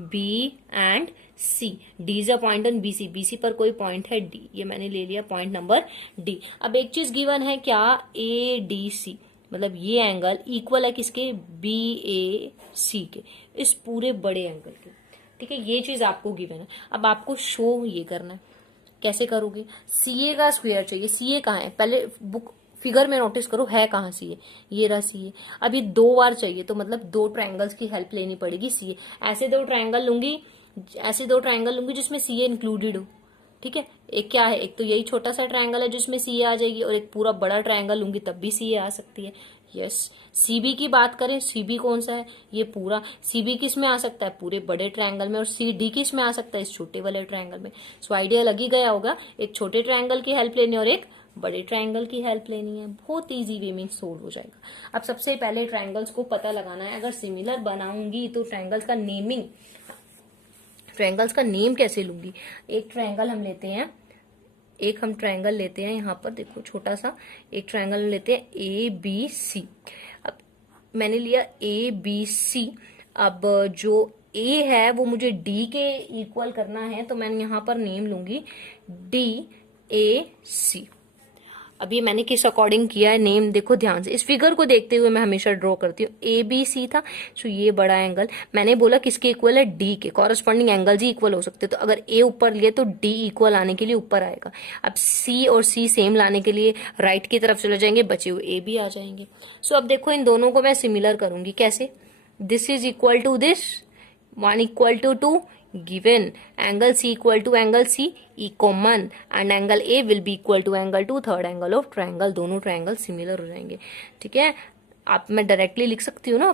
B and C. D is a point on BC, BC पर कोई पॉइंट है डी, ये मैंने ले लिया पॉइंट नंबर डी। अब एक चीज गिवन है क्या, ए डी सी, मतलब ये एंगल इक्वल है किसके, बी ए सी के, इस पूरे बड़े एंगल के। ठीक है, ये चीज आपको गिवन है। अब आपको शो ये करना है, कैसे करोगे, सीए का स्क्वायर चाहिए। सीए कहाँ है, पहले बुक फिगर में नोटिस करो है कहाँ सीए, ये रहा सीए। अब ये 2 बार चाहिए तो मतलब 2 ट्रायंगल्स की हेल्प लेनी पड़ेगी सीए। ऐसे 2 ट्रायंगल लूंगी, ऐसे 2 ट्रायंगल लूंगी जिसमें सीए इंक्लूडेड हो। ठीक है, एक क्या है, एक तो यही छोटा सा ट्रायंगल है जिसमें सीए आ जाएगी, और एक पूरा बड़ा ट्रायंगल लूंगी तब भी सीए आ सकती है। यस, सीबी की बात करें, सीबी कौन सा है, ये पूरा। सीबी किस में आ सकता है, पूरे बड़े ट्रायंगल में, और सीडी किस में आ सकता है, इस छोटे वाले ट्रायंगल में। सो आइडिया लग ही गया होगा, एक छोटे ट्रायंगल की हेल्प लेनी और एक बड़े ट्रायंगल की हेल्प लेनी है। बहुत इजी वे में सोल्व हो जाएगा। अब सबसे पहले ट्रायंगल्स को पता लगाना है। अगर सिमिलर बनाऊंगी तो ट्रायंगल्स का नेमिंग, ट्रायंगल्स का नेम कैसे लूंगी। एक ट्रायंगल हम लेते हैं, एक हम ट्रायंगल लेते हैं यहाँ पर देखो छोटा सा, एक ट्रायंगल लेते हैं ए बी सी। अब मैंने लिया ए बी सी। अब जो ए है वो मुझे डी के इक्वल करना है, तो मैंने यहाँ पर नेम लूंगी डी ए सी। अब ये मैंने किस अकॉर्डिंग किया है नेम, देखो ध्यान से, इस फिगर को देखते हुए मैं हमेशा ड्रॉ करती हूँ। ए बी सी था, सो ये बड़ा एंगल मैंने बोला किसके इक्वल है, डी के। कॉरस्पॉन्डिंग एंगल्स ही इक्वल हो सकते हैं, तो अगर ए ऊपर लिए तो डी इक्वल आने के लिए ऊपर आएगा। अब सी और सी सेम लाने के लिए राइट की तरफ चले जाएंगे, बचे हुए ए बी आ जाएंगे। सो अब देखो इन दोनों को मैं सिमिलर करूंगी, कैसे, this is equal to this, 1 equal to 2, given angle C equal to angle C E common and angle A will be equal to angle 2 third angle of triangle। दोनों triangle similar हो जाएंगे। ठीक है, आप मैं directly लिख सकती हूँ ना,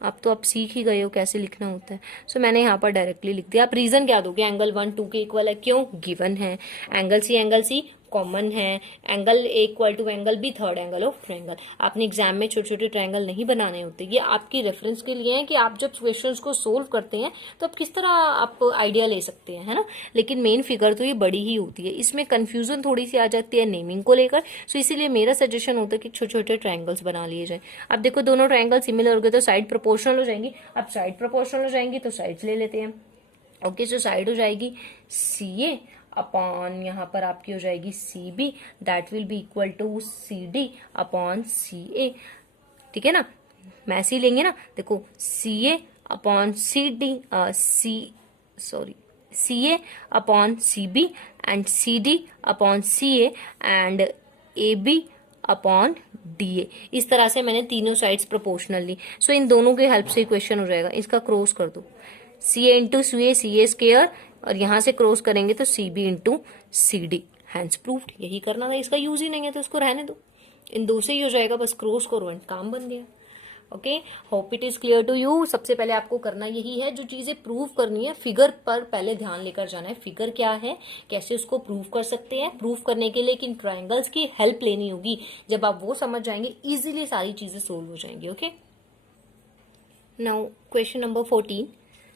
अब तो आप सीख ही गए हो कैसे लिखना होता है। सो मैंने यहाँ पर डायरेक्टली लिख दिया। आप रीजन क्या दोगे, एंगल 1 2 के इक्वल है, क्यों, गिवन है। एंगल सी कॉमन है, angle A equal to angle B third angle of triangle. आपने एग्जाम में छोटे छोटे ट्रायंगल नहीं बनाने होते, ये आपकी रेफरेंस के लिए है कि आप जब क्वेश्चंस को सोल्व करते हैं तो आप किस तरह आप आइडिया ले सकते हैं, है ना। लेकिन मेन फिगर तो ये बड़ी ही होती है, इसमें कंफ्यूजन थोड़ी सी आ जाती है नेमिंग को लेकर। सो इसीलिए मेरा सजेशन होता है कि छोटे छोटे ट्रायंगल्स बना लिए जाए। अब देखो दोनों ट्रायंगल सिमिलर हो गए तो साइड प्रोपोर्शनल हो जाएंगी। अब साइड प्रोपोर्शनल हो जाएंगी तो साइड्स ले लेते हैं। ओके, सो साइड हो जाएगी सी ए अपॉन यहाँ पर आपकी हो जाएगी C B, that will be equal to C D upon C A. ठीक है ना, मैसी लेंगे ना, देखो C A upon C D, C A upon C B and C D upon C A and A B upon D A. इस तरह से मैंने तीनों साइड्स प्रोपोर्शनल ली। सो इन दोनों के हेल्प से क्वेश्चन हो जाएगा। इसका क्रॉस कर दो, सी ए इंटू सी ए स्क्वायर, और यहां से क्रॉस करेंगे तो C B into C D, hence proved. यही करना था, इसका यूज ही नहीं है तो इसको रहने दो, इन दो से ही हो जाएगा, बस क्रॉस करो एंड काम बन गया। Okay, hope it is clear to you. सबसे पहले आपको करना यही है, जो चीजें प्रूव करनी है फिगर पर पहले ध्यान लेकर जाना है। फिगर क्या है, कैसे उसको प्रूव कर सकते हैं, प्रूव करने के लिए किन ट्रायंगल्स की हेल्प लेनी होगी। जब आप वो समझ जाएंगे इजीली सारी चीजें सोल्व हो जाएंगी। Okay, now question number 14।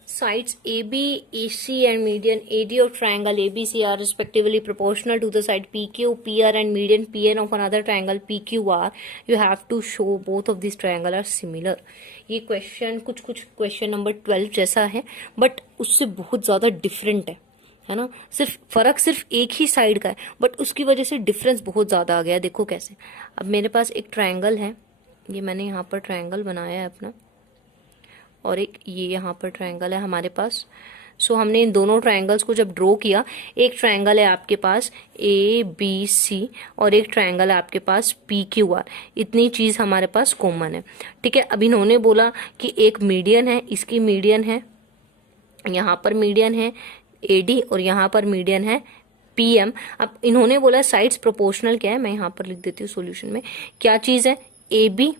Sides AB, AC and median AD of triangle ABC are respectively proportional to the side PQ, PR and median PN of another triangle PQR. You have to show both of these triangle are similar. ये question कुछ question number 12 जैसा है, but उससे बहुत ज्यादा different है ना। सिर्फ एक ही साइड का है, बट उसकी वजह से डिफरेंस बहुत ज्यादा आ गया। देखो कैसे, अब मेरे पास एक ट्रायंगल है, ये मैंने यहाँ पर ट्रायंगल बनाया है अपना, और एक ये यहाँ पर ट्रायंगल है हमारे पास। सो हमने इन दोनों ट्रायंगल्स को जब ड्रॉ किया, एक ट्रायंगल है आपके पास ए बी सी और एक ट्रायंगल है आपके पास पी क्यू आर। इतनी चीज हमारे पास कॉमन है। ठीक है, अब इन्होंने बोला कि एक मीडियन है, इसकी मीडियन है, यहाँ पर मीडियन है ए डी और यहाँ पर मीडियन है पी एम। अब इन्होंने बोला साइड्स प्रोपोर्शनल क्या है, मैं यहाँ पर लिख देती हूँ सोल्यूशन में। क्या चीज है, A B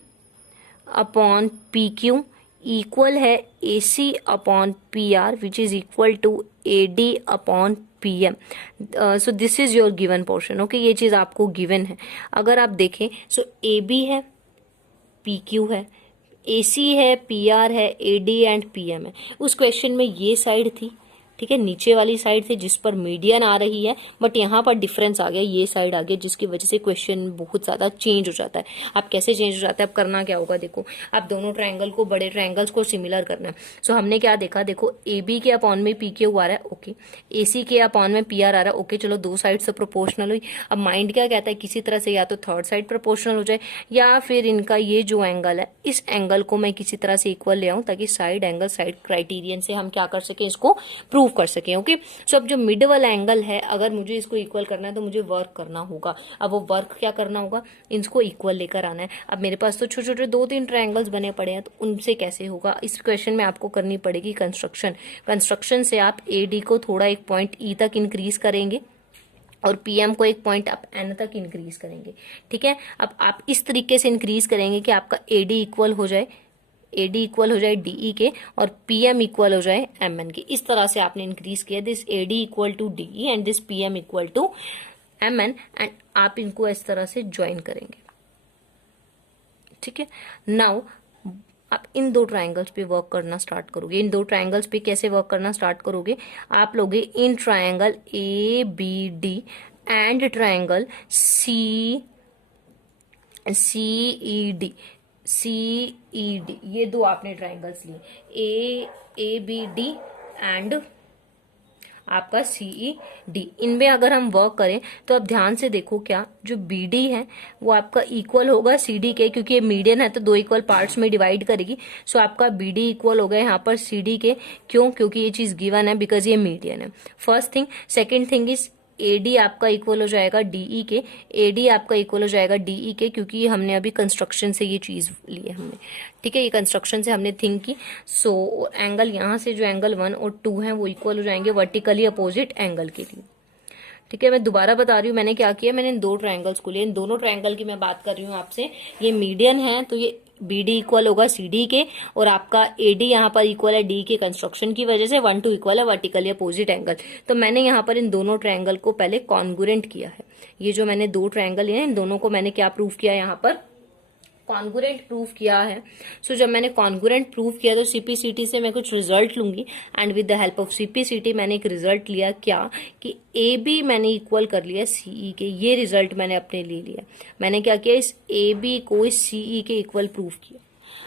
upon P Q equal है A C upon P R which is equal to A D upon P M. So this is your given portion. Okay, ये चीज आपको गिवन है। अगर आप देखें, सो ए बी है, P Q है, ए सी है, पी आर है, A D and P M है। उस क्वेश्चन में ये साइड थी, ठीक है, नीचे वाली साइड से जिस पर मीडियन आ रही है, बट यहाँ पर डिफरेंस आ गया, ये साइड आ गया, जिसकी वजह से क्वेश्चन बहुत ज्यादा चेंज हो जाता है। अब कैसे चेंज हो जाता है, अब करना क्या होगा, देखो अब दोनों ट्रायंगल को, बड़े ट्रायंगल्स को सिमिलर करना है। सो हमने क्या देखा, देखो ए बी के अपॉन में पी क्यू आ रहा है, ओके, ए सी के अपॉन में पी आर आ रहा है, ओके, चलो दो साइड से प्रोपोर्शनल हुई। अब माइंड क्या कहता है, किसी तरह से या तो थर्ड साइड प्रोपोर्शनल हो जाए, या फिर इनका ये जो एंगल है, इस एंगल को मैं किसी तरह से इक्वल ले आऊं, ताकि साइड एंगल साइड क्राइटेरियन से हम क्या कर सके, इसको प्रूव कर सके। ओके, सो अब जो मिड वाला एंगल है, अगर मुझे इसको इक्वल करना है तो मुझे वर्क करना होगा। अब वो वर्क क्या करना होगा, इनको इक्वल लेकर आना है। अब मेरे पास तो छोटे छोटे 2-3 ट्रायंगल्स बने पड़े हैं, तो उनसे कैसे होगा, इस क्वेश्चन में आपको करनी पड़ेगी कंस्ट्रक्शन से आप ए डी को थोड़ा एक पॉइंट ई तक इंक्रीज करेंगे और पीएम को एक पॉइंट आप एन तक इंक्रीज करेंगे। ठीक है, अब आप इस तरीके से इंक्रीज करेंगे कि आपका एडी इक्वल हो जाए, एडी इक्वल हो जाए डीई के, और पीएम इक्वल हो जाए एमएन के। इस तरह से आपने इंक्रीज किया, this AD equal to DE and this PM equal to MN, एंड आप इनको इस तरह से ज्वाइन करेंगे। ठीक है, नाउ आप इन दो ट्रायंगल्स पे वर्क करना स्टार्ट करोगे। इन दो ट्रायंगल्स पे कैसे वर्क करना स्टार्ट करोगे, आप लोगे इन triangle A B D and triangle C E D, ये दो आपने ट्रायंगल्स लिए, ए बी डी एंड आपका सीई डी। इनमें अगर हम वर्क करें तो अब ध्यान से देखो, क्या जो बीडी है वो आपका इक्वल होगा सीडी के, क्योंकि ये मीडियन है तो दो इक्वल पार्ट्स में डिवाइड करेगी। सो आपका बीडी इक्वल हो गया यहाँ पर सीडी के, क्यों, क्योंकि ये चीज गिवन है, बिकॉज ये मीडियन है। First thing. Second thing is AD आपका इक्वल हो जाएगा डीई के, एडी आपका इक्वल हो जाएगा डीई के, क्योंकि हमने अभी कंस्ट्रक्शन से ये चीज ली है हमने। ठीक है, ये कंस्ट्रक्शन से हमने थिंक की। सो एंगल यहाँ से जो एंगल 1 और 2 है वो इक्वल हो जाएंगे वर्टिकली अपोजिट एंगल के लिए। ठीक है, मैं दोबारा बता रही हूँ मैंने क्या किया, मैंने इन दो ट्रायंगल्स को लिया, इन दोनों ट्रायंगल की मैं बात कर रही हूँ आपसे। ये मीडियन है तो ये बीडी इक्वल होगा सीडी के, और आपका एडी यहाँ पर इक्वल है डी के कंस्ट्रक्शन की वजह से, 1 2 इक्वल है वर्टिकली अपोजिट एंगल। तो मैंने यहाँ पर इन दोनों ट्रायंगल को पहले कॉन्ग्रुएंट किया है। ये जो मैंने दो ट्रायंगल लिए इन दोनों को मैंने क्या प्रूव किया, यहाँ पर कॉन्ग्रुएंट प्रूव किया है। सो जब मैंने कॉन्ग्रुएंट प्रूव किया तो सीपीसीटी से मैं कुछ रिजल्ट लूंगी, and with the help of CPCT मैंने एक रिजल्ट लिया, क्या कि ए बी मैंने इक्वल कर लिया सीई के। ये रिजल्ट मैंने अपने लिए लिया। मैंने क्या किया, इस ए बी को इस सीई के इक्वल प्रूव किया।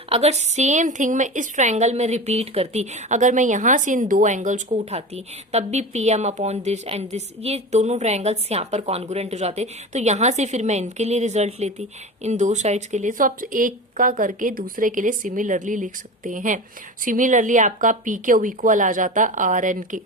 अगर सेम थिंग मैं इस ट्रायंगल में रिपीट करती, अगर मैं यहां से इन दो एंगल्स को उठाती, तब भी PM upon this and this, ये दोनों ट्रायंगल्स यहाँ पर कॉन्ग्रुएंट हो जाते, तो यहां से फिर मैं इनके लिए रिजल्ट लेती, इन दो साइड्स के लिए। सो आप एक का करके दूसरे के लिए सिमिलरली लिख सकते हैं। सिमिलरली आपका पी क्यू इक्वल आ जाता आर एन के।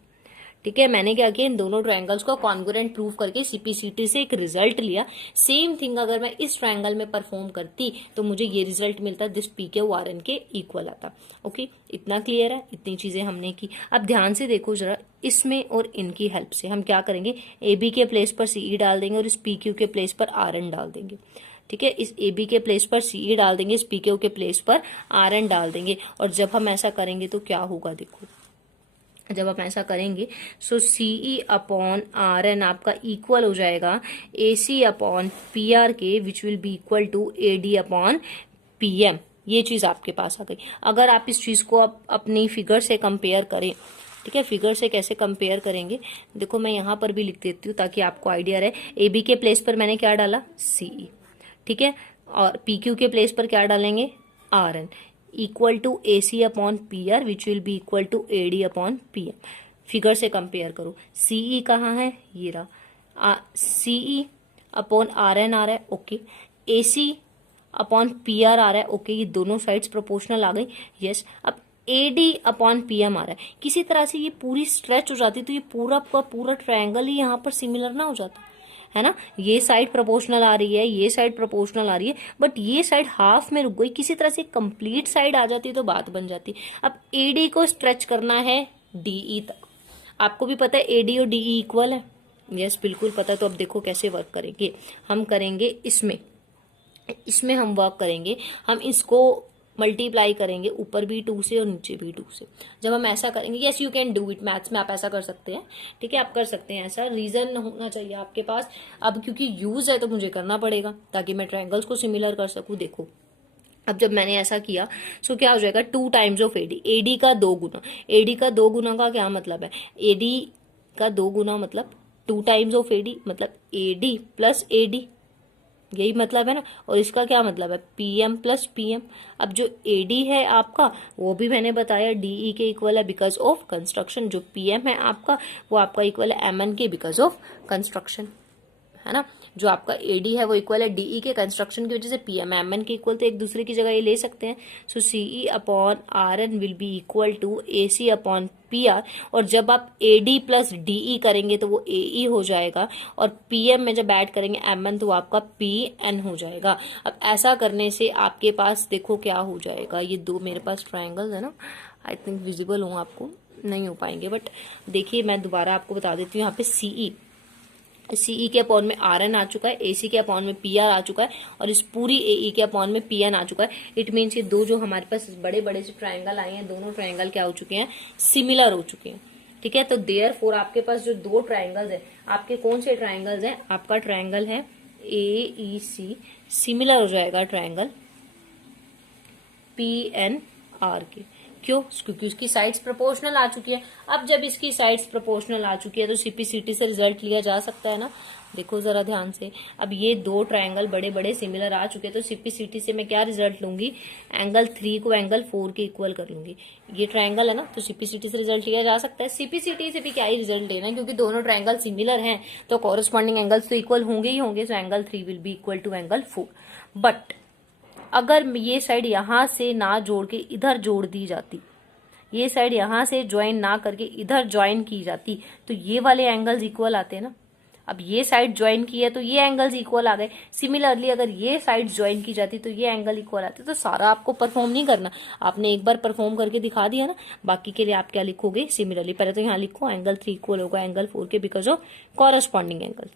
ठीक है, मैंने क्या किया, इन दोनों ट्रायंगल्स को कॉन्ग्रुएंट प्रूव करके सीपीसीटी से एक रिजल्ट लिया। सेम थिंग अगर मैं इस ट्रायंगल में परफॉर्म करती तो मुझे ये रिजल्ट मिलता, दिस पी के आर एन के इक्वल आता। ओके, इतना क्लियर है, इतनी चीजें हमने की। अब ध्यान से देखो जरा, इसमें और इनकी हेल्प से हम क्या करेंगे, ए बी के प्लेस पर सीई डाल देंगे और इस पी क्यू के प्लेस पर आर एन डाल देंगे। ठीक है, इस ए बी के प्लेस पर सीई डाल देंगे, इस पी क्यू के प्लेस पर आर एन डाल देंगे। और जब हम ऐसा करेंगे तो क्या होगा, देखो जब आप ऐसा करेंगे, so CE upon R N आपका इक्वल हो जाएगा A C upon P R के, which will be equal to A D upon P M. ये चीज आपके पास आ गई। अगर आप इस चीज को अपनी फिगर से कंपेयर करें, ठीक है, फिगर से कैसे कंपेयर करेंगे, देखो मैं यहां पर भी लिख देती हूँ ताकि आपको आइडिया रहे। ए बी के प्लेस पर मैंने क्या डाला, सीई, ठीक है, और पी क्यू के प्लेस पर क्या डालेंगे, R N, equal to A C upon P R, which will be equal to A D upon P M. Figure से कंपेयर करो, सीई कहाँ है, ये रहा, सीई अपॉन आर एन आ रहा है, okay, A C upon P R आ रहा है, ओके, ये दोनों साइड्स प्रोपोर्शनल आ गई, यस। अब A D upon P M आ रहा है। किसी तरह से ये पूरी स्ट्रेच हो जाती तो ये पूरा का पूरा ट्रायंगल ही यहाँ पर सिमिलर ना हो जाता, है ना। ये साइड प्रोपोर्शनल आ रही है, ये साइड प्रोपोर्शनल आ रही है, बट ये साइड हाफ में रुक गई। किसी तरह से कंप्लीट साइड आ जाती तो बात बन जाती। अब एडी को स्ट्रेच करना है डीई तक। आपको भी पता है एडी और डीई इक्वल है, यस बिल्कुल पता है। तो अब देखो कैसे वर्क करेंगे, हम करेंगे इसमें हम वर्क करेंगे, हम इसको मल्टीप्लाई करेंगे ऊपर भी 2 से और नीचे भी 2 से। जब हम ऐसा करेंगे, yes you can do it, maths में आप ऐसा कर सकते हैं, ठीक है, आप कर सकते हैं ऐसा। रीजन होना चाहिए आपके पास। अब क्योंकि यूज है तो मुझे करना पड़ेगा ताकि मैं ट्रायंगल्स को सिमिलर कर सकूं। देखो अब जब मैंने ऐसा किया सो क्या हो जाएगा, 2 टाइम्स ऑफ एडी, एडी का 2 गुना। एडी का 2 गुना का क्या मतलब है, एडी का 2 गुना मतलब 2 टाइम्स ऑफ एडी, मतलब एडी प्लस एडी, यही मतलब है ना। और इसका क्या मतलब है, पीएम प्लस पीएम। अब जो एडी है आपका वो भी मैंने बताया डीई के इक्वल है बिकॉज ऑफ कंस्ट्रक्शन, जो पीएम है आपका वो आपका इक्वल है एमएन के बिकॉज ऑफ कंस्ट्रक्शन, है ना। जो आपका एडी है वो इक्वल है डीई के कंस्ट्रक्शन की वजह से, पीएम एमएन के इक्वल, तो एक दूसरे की जगह ये ले सकते हैं। So CE upon R N will be equal to AC upon P R, और जब आप एडी प्लस डीई करेंगे तो वो एई हो जाएगा, और पीएम में जब ऐड करेंगे एमएन तो वो आपका पी एन हो जाएगा। अब ऐसा करने से आपके पास देखो क्या हो जाएगा, ये दो मेरे पास ट्राइंगल्स है ना, आई थिंक विजिबल हो आपको, नहीं हो पाएंगे बट देखिए मैं दोबारा आपको बता देती हूँ। यहाँ पे सीई के अपॉन में आर एन आ चुका है, एसी के अपॉन में पी आर आ चुका है, और इस पूरी एई के अपॉन में पी एन आ चुका है। इट मीन्स ये दो जो हमारे पास बड़े बड़े से ट्राइंगल आए हैं, दोनों ट्राइंगल क्या हो चुके हैं, सिमिलर हो चुके हैं। ठीक है, तो देयरफॉर आपके पास जो दो ट्राइंगल्स है, आपके कौन से ट्राइंगल्स हैं, आपका ट्राइंगल है ए ई सी, सिमिलर हो जाएगा ट्राइंगल पी एन आर के। क्यों, क्योंकि उसकी साइड्स प्रोपोर्शनल आ चुकी है। अब जब इसकी साइड्स प्रोपोर्शनल आ चुकी है तो सीपीसीटी से रिजल्ट लिया जा सकता है ना। देखो जरा ध्यान से, अब ये दो ट्रायंगल बड़े बड़े सिमिलर आ चुके हैं तो सीपीसीटी से मैं क्या रिजल्ट लूंगी, एंगल 3 को एंगल 4 के इक्वल कर लूंगी। ये ट्रायंगल है ना, तो सीपीसीटी से रिजल्ट लिया जा सकता है। सीपीसीटी से भी क्या ही रिजल्ट लेना है, क्योंकि दोनों ट्रायंगल सिमिलर हैं तो कॉरेस्पॉन्डिंग एंगल्स तो इक्वल होंगे ही होंगे। So angle 3 will be equal to angle 4। But अगर ये साइड यहां से ना जोड़ के इधर जोड़ दी जाती, ये साइड यहां से ज्वाइन ना करके इधर ज्वाइन की जाती, तो ये वाले एंगल्स इक्वल आते हैं ना। अब ये साइड ज्वाइन की है तो ये एंगल्स इक्वल आ गए। सिमिलरली अगर ये साइड ज्वाइन की जाती तो ये एंगल इक्वल आते। तो सारा आपको परफॉर्म नहीं करना, आपने एक बार परफॉर्म करके दिखा दिया ना, बाकी के लिए आप क्या लिखोगे, सिमिलरली। पहले तो यहाँ लिखो एंगल 3 इक्वल होगा एंगल 4 के बिकॉज ऑफ कॉरेस्पॉन्डिंग एंगल।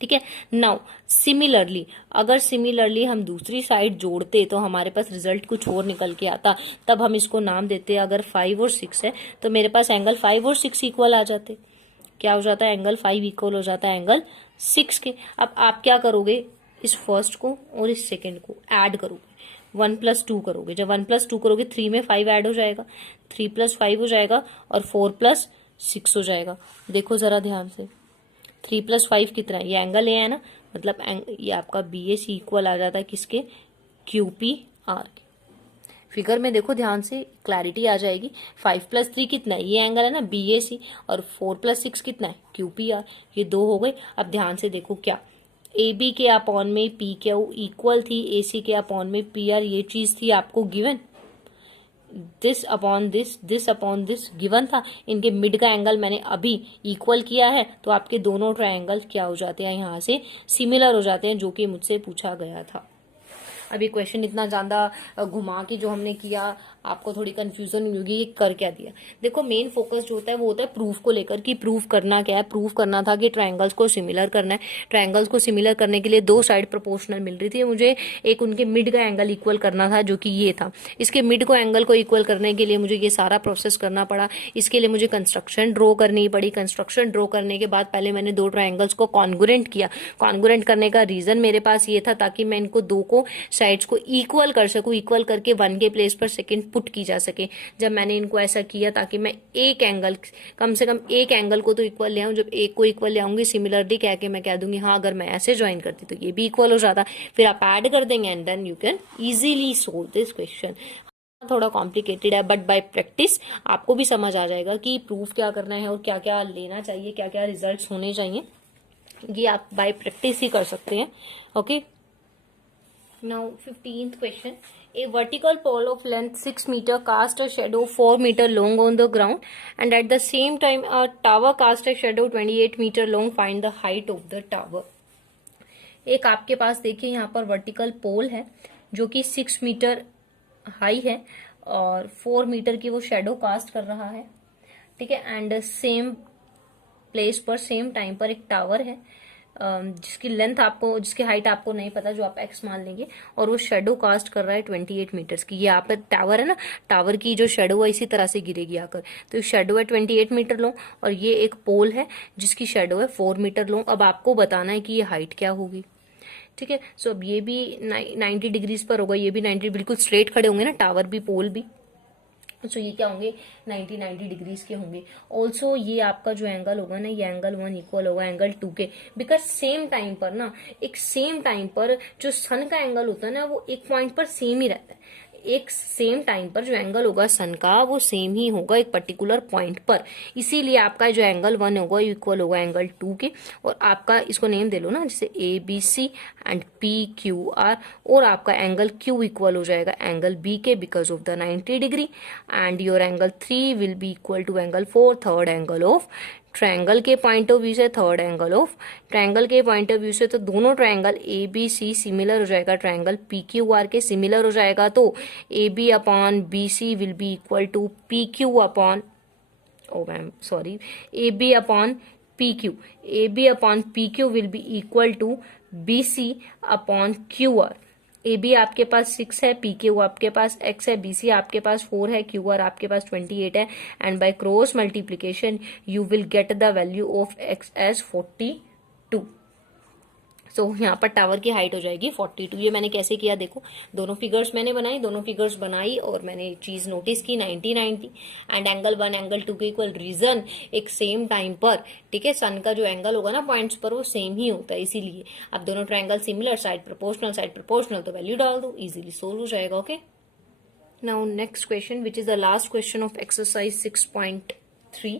ठीक है, नाउ सिमिलरली अगर सिमिलरली हम दूसरी साइड जोड़ते तो हमारे पास रिजल्ट कुछ और निकल के आता। तब हम इसको नाम देते, अगर 5 और 6 है तो मेरे पास एंगल 5 और 6 इक्वल आ जाते। क्या हो जाता है, एंगल 5 इक्वल हो जाता है एंगल 6 के। अब आप क्या करोगे, इस फर्स्ट को और इस सेकेंड को ऐड करोगे, 1 + 2 करोगे। जब 1 + 2 करोगे 3 में 5 ऐड हो जाएगा, 3 + 5 हो जाएगा, और 4 + 6 हो जाएगा। देखो जरा ध्यान से, 3 + 5 कितना है, ये एंगल ए है ना, मतलब ये आपका बी ए सी इक्वल आ जाता है किसके, क्यू पी आर के। फिगर में देखो ध्यान से, क्लैरिटी आ जाएगी। 5 + 3 कितना है, ये एंगल है ना बी ए सी, और 4 + 6 कितना है, क्यू पी आर। ये दो हो गए। अब ध्यान से देखो, क्या ए बी के अपॉन में पी क्यू इक्वल थी ए सी के अपॉन में पी आर, ये चीज थी आपको given. This upon this given था। इनके मिड का एंगल मैंने अभी इक्वल किया है, तो आपके दोनों ट्रायंगल क्या हो जाते हैं, यहाँ से सिमिलर हो जाते हैं, जो कि मुझसे पूछा गया था। अभी क्वेश्चन इतना ज्यादा घुमा के जो हमने किया, आपको थोड़ी कंफ्यूजन होगी ये कर क्या दिया। देखो मेन फोकस जो होता है वो होता है प्रूफ को लेकर, कि प्रूफ करना क्या है। प्रूफ करना था कि ट्रायंगल्स को सिमिलर करना है। ट्रायंगल्स को सिमिलर करने के लिए दो साइड प्रोपोर्शनल मिल रही थी, मुझे एक उनके मिड का एंगल इक्वल करना था, जो कि ये था। इसके मिड को एंगल को इक्वल करने के लिए मुझे ये सारा प्रोसेस करना पड़ा। इसके लिए मुझे कंस्ट्रक्शन ड्रॉ करनी पड़ी। कंस्ट्रक्शन ड्रॉ करने के बाद पहले मैंने दो ट्रायंगल्स को कॉन्ग्रुएंट किया। कॉन्ग्रुएंट करने का रीजन मेरे पास ये था ताकि मैं इनको दो को साइड्स को इक्वल कर सकूं, इक्वल करके 1 के प्लेस पर सेकंड पुट की जा सके। जब मैंने इनको ऐसा किया ताकि मैं एक एंगल, कम से कम एक एंगल को तो इक्वल ले आऊं, जब एक को इक्वल ले आऊंगी सिमिलरली कह के मैं कह दूंगी हाँ अगर मैं ऐसे ज्वाइन करती तो ये भी इक्वल हो जाता। फिर आप ऐड कर देंगे and then you can easily solve this question. थोड़ा कॉम्प्लिकेटेड है बट बाय प्रैक्टिस आपको भी समझ आ जाएगा कि प्रूफ क्या करना है और क्या क्या लेना चाहिए, क्या क्या रिजल्ट्स होने चाहिए। ये आप बाय प्रैक्टिस ही कर सकते हैं। Okay, now 15th question. A vertical pole of length 6 meter cast a shadow 4 meter long on the ground, and at the same time a tower cast a shadow 28 meter long. Find the height of the tower. एक आपके पास देखिए यहाँ पर vertical पोल है जो कि 6 metre high है और 4 मीटर की वो शेडो कास्ट कर रहा है। ठीक है, एंड सेम प्लेस पर सेम टाइम पर एक टावर है जिसकी लेंथ आपको, जिसकी हाइट आपको नहीं पता, जो आप एक्स मान लेंगे, और वो शेडो कास्ट कर रहा है 28 मीटर्स की। ये यहाँ पर टावर है ना, टावर की जो शेडो है इसी तरह से गिरेगी आकर। तो शेडो है 28 मीटर लॉन्ग और ये एक पोल है जिसकी शेडो है 4 मीटर लॉन्ग। अब आपको बताना है कि ये हाइट क्या होगी। ठीक है। सो अब ये भी 90 डिग्रीज पर होगा, ये भी 90, बिल्कुल स्ट्रेट खड़े होंगे ना टावर भी पोल भी। सो ये क्या होंगे 90 डिग्रीज के होंगे। ऑल्सो ये आपका जो एंगल होगा ना, ये एंगल 1 इक्वल होगा एंगल 2 के, बिकॉज सेम टाइम पर ना, एक सेम टाइम पर जो सन का एंगल होता है ना वो एक पॉइंट पर सेम ही रहता है। एक सेम टाइम पर जो एंगल होगा सन का वो सेम ही होगा एक पर्टिकुलर पॉइंट पर, इसीलिए आपका जो एंगल 1 होगा इक्वल होगा एंगल 2 के। और आपका इसको नेम दे लो ना, जैसे ABC एंड PQR, और आपका एंगल Q इक्वल हो जाएगा एंगल B के because of the 90 degree, and your angle 3 will be equal to angle 4, third angle of triangle के पॉइंट ऑफ व्यू से, थर्ड एंगल ऑफ ट्रायंगल के point of view से। तो दोनों triangle ABC similar हो जाएगा, triangle PQR के similar हो जाएगा, तो AB upon BC will be equal to PQ upon, oh ma'am sorry, AB upon PQ, AB upon PQ will be equal to BC upon QR। AB आपके पास 6 है, PQ आपके पास X है, BC आपके पास 4 है, QR आपके पास 28 है, and by cross multiplication you will get the value of X as 42। So यहाँ पर टावर की हाइट हो जाएगी 42। ये मैंने कैसे किया देखो, दोनों फिगर्स मैंने बनाई, दोनों फिगर्स बनाई और मैंने चीज नोटिस की 90 एंड एंगल 1 एंगल 2 के इक्वल। रीजन एक सेम टाइम पर, ठीक है, सन का जो एंगल होगा ना पॉइंट्स पर वो सेम ही होता है, इसीलिए अब दोनों ट्रायंगल सिमिलर, साइड प्रोपोर्शनल, तो वैल्यू डाल दो, इजीली सोल्व हो जाएगा। Okay, now next question which is the last question of exercise 6.3।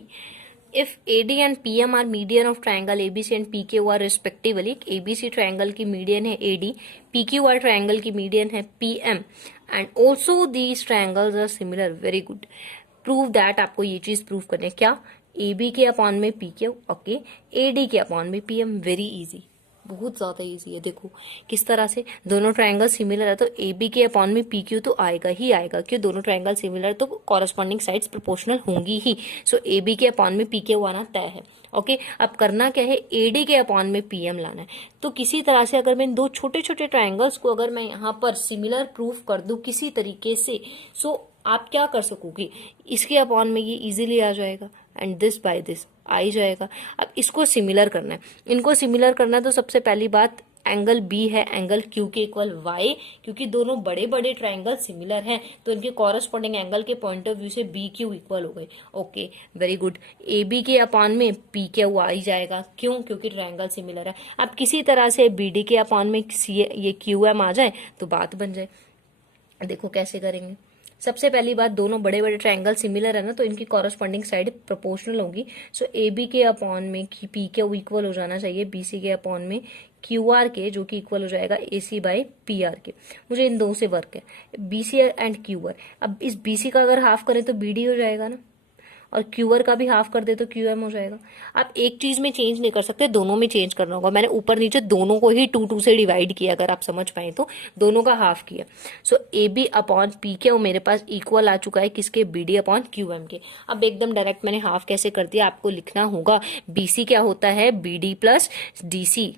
If AD and PM are median of triangle ABC and PQR respectively, ABC triangle की median है AD, PQR triangle की median है PM, and also these triangles are similar. Very good. Prove that, आपको ये चीज prove करनी है, क्या AB के अपॉन में PQ, ओके, AD के अपॉन में PM। वेरी इजी, बहुत ज्यादा इजी है। देखो किस तरह से, दोनों ट्रायंगल सिमिलर है तो AB के अपॉन में PQ तो आएगा ही आएगा, क्यों, दोनों ट्रायंगल सिमिलर है तो कॉरेस्पॉन्डिंग साइड्स प्रोपोर्शनल होंगी ही। सो AB के अपॉन में PQ आना तय है। ओके, अब करना क्या है, AD के अपॉन में PM लाना है। तो किसी तरह से अगर मैं दो छोटे छोटे ट्रायंगल्स को अगर मैं यहाँ पर सिमिलर प्रूफ कर दूं किसी तरीके से, सो आप क्या कर सकोगे, इसके अपॉन में ये इजीली आ जाएगा एंड दिस बाय दिस आ ही जाएगा। अब इसको सिमिलर करना है, इनको सिमिलर करना है, तो सबसे पहली बात एंगल B है एंगल Q के इक्वल Y, क्योंकि दोनों बड़े बड़े ट्रायंगल सिमिलर हैं तो इनके कॉरेस्पॉन्डिंग एंगल के पॉइंट ऑफ व्यू से BQ इक्वल हो गए। Okay, very good. AB के अपॉन में PQ आ ही जाएगा, क्यों, क्योंकि ट्रायंगल सिमिलर है। अब किसी तरह से BD के अपॉन में ये QM आ जाए तो बात बन जाए। देखो कैसे करेंगे, सबसे पहली बात, दोनों बड़े बड़े ट्रायंगल सिमिलर है ना तो इनकी कॉरेस्पॉन्डिंग साइड प्रोपोर्शनल होगी। सो AB के अपॉन में PQ इक्वल हो जाना चाहिए BC के अपॉन में QR के, जो कि इक्वल हो जाएगा AC बाय PR के। मुझे इन दो से वर्क है, BC एंड QR। अब इस BC का अगर हाफ करें तो BD हो जाएगा ना, और QR का भी हाफ कर दे तो QM हो जाएगा। आप एक चीज में चेंज नहीं कर सकते, दोनों में चेंज करना होगा। मैंने ऊपर नीचे दोनों को ही 2 से डिवाइड किया, अगर आप समझ पाए तो दोनों का हाफ किया। सो AB अपॉन PQ मेरे पास इक्वल आ चुका है किसके, BD अपॉन QM के। अब एकदम डायरेक्ट मैंने हाफ कैसे कर दिया, आपको लिखना होगा BC क्या होता है, BD प्लस DC,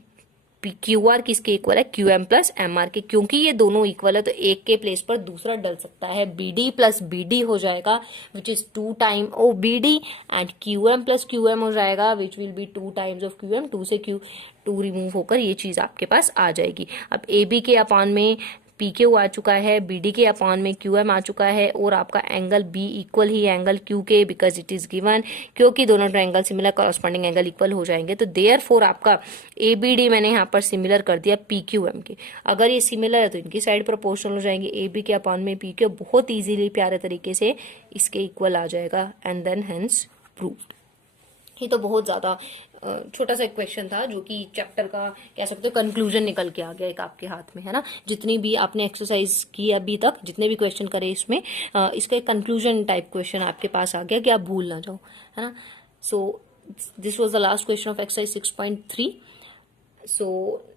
QR किसके इक्वल है, QM प्लस MR के। क्योंकि ये दोनों इक्वल है तो एक के प्लेस पर दूसरा डल सकता है, BD प्लस BD हो जाएगा which is 2 time of BD, and QM plus QM हो जाएगा विच will B 2 times of QM। 2 से 2 रिमूव होकर ये चीज आपके पास आ जाएगी। अब AB के अपॉन में PQ आ चुका है, BD के अपॉन में QM आ चुका है, और आपका एंगल B इक्वल ही एंगल Q के, बिकॉज इट इज गिवन, क्योंकि दोनों triangle similar, corresponding angle equal हो जाएंगे। तो देयरफॉर आपका ABD मैंने यहाँ पर सिमिलर कर दिया PQM के। अगर ये सिमिलर है तो इनकी साइड प्रोपोर्शनल हो जाएंगे, AB के अपॉन में PQ बहुत ईजिली प्यारे तरीके से इसके इक्वल आ जाएगा, एंड देन हेंस प्रूव्ड। ये तो बहुत ज्यादा छोटा सा क्वेश्चन था जो कि चैप्टर का कह सकते हो कंक्लूजन निकल के आ गया एक आपके हाथ में, है ना। जितनी भी आपने एक्सरसाइज की अभी तक, जितने भी क्वेश्चन करे इसमें, इसका एक कंक्लूजन टाइप क्वेश्चन आपके पास आ गया कि आप भूल ना जाओ, है ना। So this was the last question of exercise 6.3. So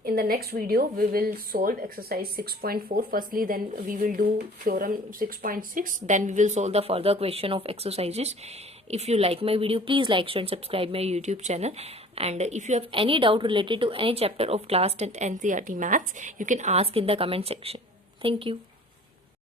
in the next video we will solve exercise 6.4 firstly, then we will do theorem 6.6, then we will solve the further question of exercises. If you like my video, please like, share and subscribe my YouTube channel. And if you have any doubt related to any chapter of class 10th NCERT maths, you can ask in the comment section. Thank you.